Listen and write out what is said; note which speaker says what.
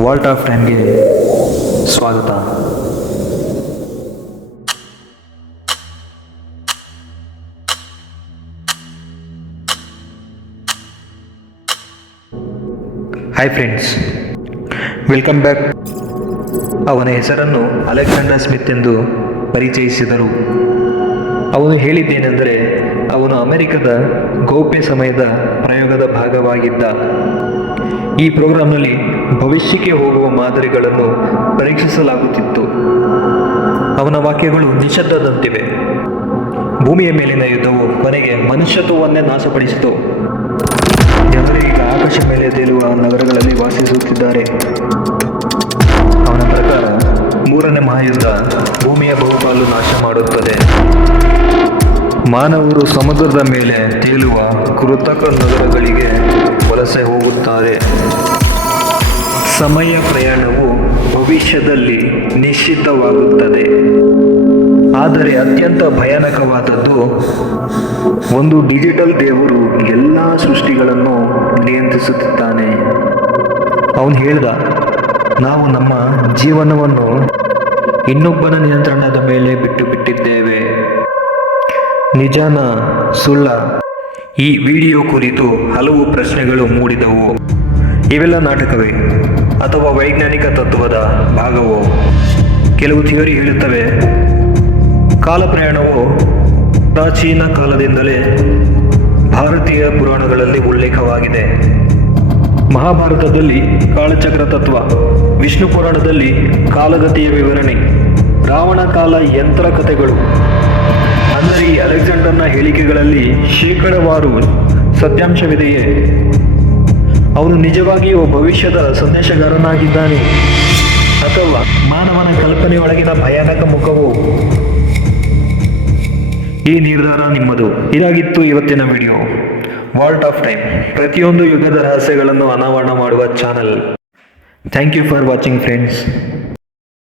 Speaker 1: Walt of ಟೈಮ್ಗೆ ಸ್ವಾಗತ. Hi friends welcome back ಅವನ ಹೆಸರನ್ನು ಅಲೆಕ್ಸಾಂಡರ್ ಸ್ಮಿತ್ ಎಂದು ಪರಿಚಯಿಸಿದರು. ಅವನು ಹೇಳಿದ್ದೇನೆಂದರೆ, ಅವನು ಅಮೆರಿಕದ ಗೌಪ್ಯ ಸಮಯದ ಪ್ರಯೋಗದ ಭಾಗವಾಗಿದ್ದ. ಈ ಪ್ರೋಗ್ರಾಂನಲ್ಲಿ ಭವಿಷ್ಯಕ್ಕೆ ಹೋಗುವ ಮಾದರಿಗಳನ್ನು ಪರೀಕ್ಷಿಸಲಾಗುತ್ತಿತ್ತು. ಅವನ ವಾಕ್ಯಗಳು ನಿಷದ್ಧದಂತಿವೆ. ಭೂಮಿಯ ಮೇಲಿನ ಯುದ್ಧವು ಕೊನೆಗೆ ಮನುಷ್ಯತ್ವವನ್ನೇ ನಾಶಪಡಿಸಿತು. ಜನರು ಈಗ ಆಕಾಶ ಮೇಲೆ ತೇಲುವ ನಗರಗಳಲ್ಲಿ ವಾಸಿಸುತ್ತಿದ್ದಾರೆ. ಅವನ ಪ್ರಕಾರ ಮೂರನೇ ಮಹಾಯುದ್ಧ ಭೂಮಿಯ ಬಹುಪಾಲು ನಾಶ ಮಾಡುತ್ತದೆ. ಮಾನವರು ಸಮುದ್ರದ ಮೇಲೆ ತೇಲುವ ಕೃತಕ ನಗರಗಳಿಗೆ ಸಮಯ ಪ್ರಯಾಣವು ಭವಿಷ್ಯದಲ್ಲಿ ನಿಶ್ಚಿತವಾಗುತ್ತದೆ. ಆದರೆ ಅತ್ಯಂತ ಭಯಾನಕವಾದದ್ದು ಒಂದು ಡಿಜಿಟಲ್ ದೇವರು ಎಲ್ಲ ಸೃಷ್ಟಿಗಳನ್ನು ನಿಯಂತ್ರಿಸುತ್ತಿದ್ದಾನೆ. ಅವನು ಹೇಳ್ದ, ನಾವು ನಮ್ಮ ಜೀವನವನ್ನು ಇನ್ನೊಬ್ಬನ ನಿಯಂತ್ರಣದ ಮೇಲೆ ಬಿಟ್ಟು ಬಿಟ್ಟಿದ್ದೇವೆ. ನಿಜಾನ ಸುಳ್ಳ. ಈ ವಿಡಿಯೋ ಕುರಿತು ಹಲವು ಪ್ರಶ್ನೆಗಳು ಮೂಡಿದವು. ಇವೆಲ್ಲ ನಾಟಕವೇ ಅಥವಾ ವೈಜ್ಞಾನಿಕ ತತ್ವದ ಭಾಗವೋ? ಕೆಲವು ಥಿಯರಿ ಹೇಳುತ್ತವೆ. ಕಾಲ ಪ್ರಯಾಣವು ಪ್ರಾಚೀನ ಕಾಲದಿಂದಲೇ ಭಾರತೀಯ ಪುರಾಣಗಳಲ್ಲಿ ಉಲ್ಲೇಖವಾಗಿದೆ. ಮಹಾಭಾರತದಲ್ಲಿ ಕಾಳಚಕ್ರ ತತ್ವ, ವಿಷ್ಣು ಪುರಾಣದಲ್ಲಿ ಕಾಲಗತಿಯ ವಿವರಣೆ, ರಾವಣ ಕಾಲ ಯಂತ್ರ ಕಥೆಗಳು. ಅಂದರೆ ಈ ಅಲೆಕ್ಸಾಂಡರ್ನ ಹೇಳಿಕೆಗಳಲ್ಲಿ ಶೇಕಡವಾರು ಸತ್ಯಾಂಶವಿದೆಯೇ? ಅವನು ನಿಜವಾಗಿಯೂ ಭವಿಷ್ಯದ ಸಂದೇಶಗಾರನಾಗಿದ್ದಾನೆ. ಅಥವಾ ಮಾನವನ ಕಲ್ಪನೆಯೊಳಗಿನ ಭಯಾನಕ ಮುಖವು. ಈ ನಿರ್ಧಾರ ನಿಮ್ಮದು. ಇದಾಗಿತ್ತು ಇವತ್ತಿನ ವಿಡಿಯೋ. ವಾಲ್ಟ್ ಆಫ್ ಟೈಮ್ ಪ್ರತಿಯೊಂದು ಯುಗದ ರಹಸ್ಯಗಳನ್ನು ಅನಾವರಣ ಮಾಡುವ channel. Thank you for watching friends